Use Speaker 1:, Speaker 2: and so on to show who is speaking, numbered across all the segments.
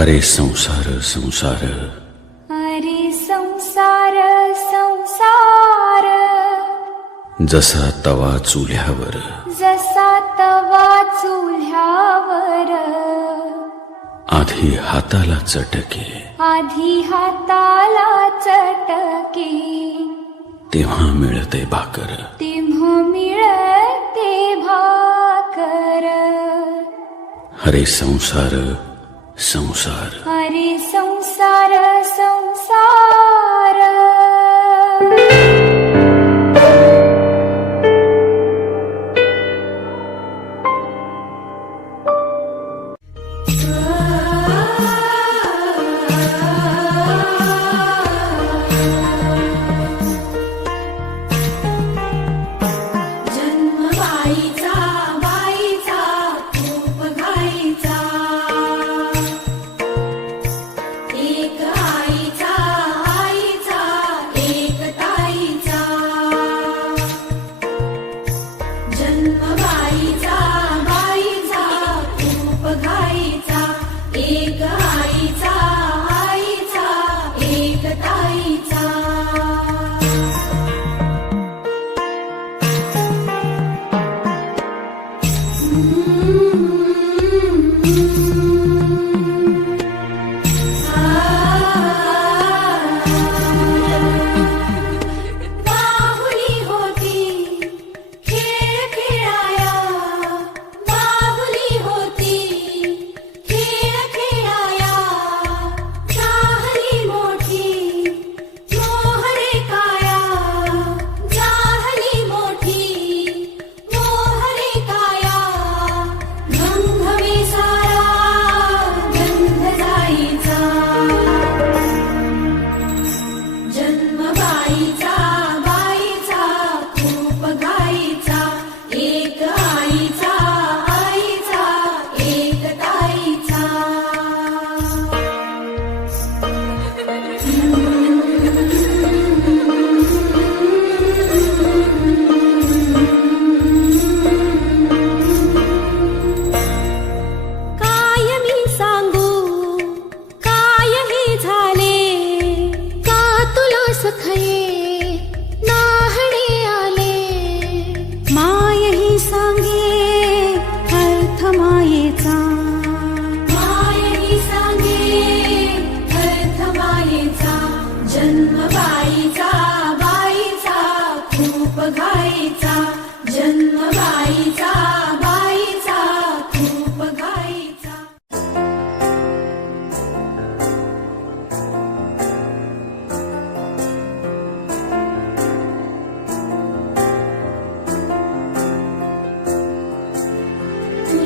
Speaker 1: अरे संसार संसार।
Speaker 2: अरे संसार संसार।
Speaker 1: जसा तवा चुल्यावर
Speaker 2: जसा तवा चुल्यावर
Speaker 1: आधी हाताला चटके।
Speaker 2: आधी हाताला चटके।
Speaker 1: तेव्हा मिळते भाकर।
Speaker 2: तेव्हा मिळते भाकर।
Speaker 1: अरे संसार संसार
Speaker 2: हरे संसार संसार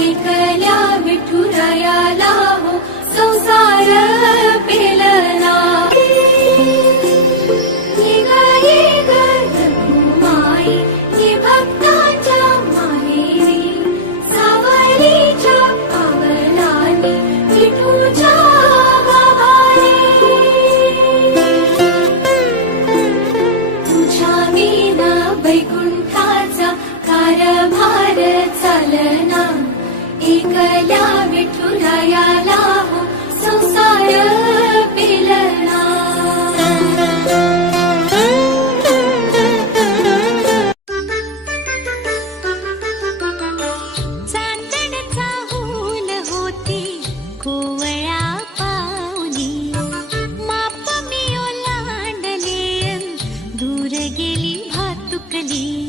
Speaker 3: एकया मिठु दया संसार चली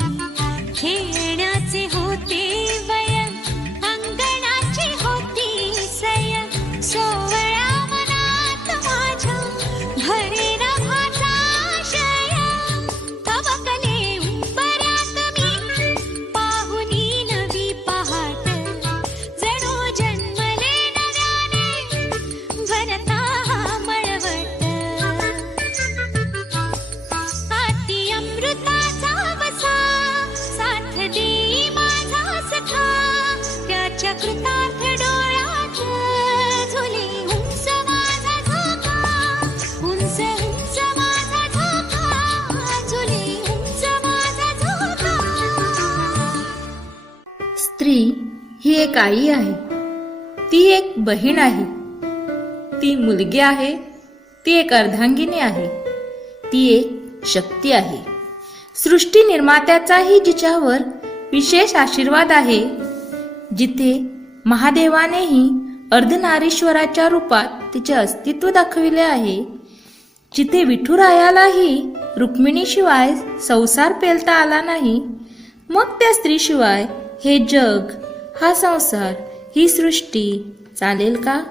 Speaker 3: स्त्री ही
Speaker 2: एक आई आहे. ती एक बहीण आहे. ती मुलगी आहे. ती एक अर्धांगिनी आहे. ती एक शक्ती आहे. सृष्टी निर्मात्याचाही जिच्यावर विशेष आशीर्वाद आहे जिथे महादेवानेही अर्धनारीश्वराच्या रूपात तिचे अस्तित्व दाखविले आहे. जिथे विठुरायालाही रुक्मिणीशिवाय संसार पेलता आला नाही मग त्या स्त्रीशिवाय हे जग हा संसार ही सृष्टी चालेल का?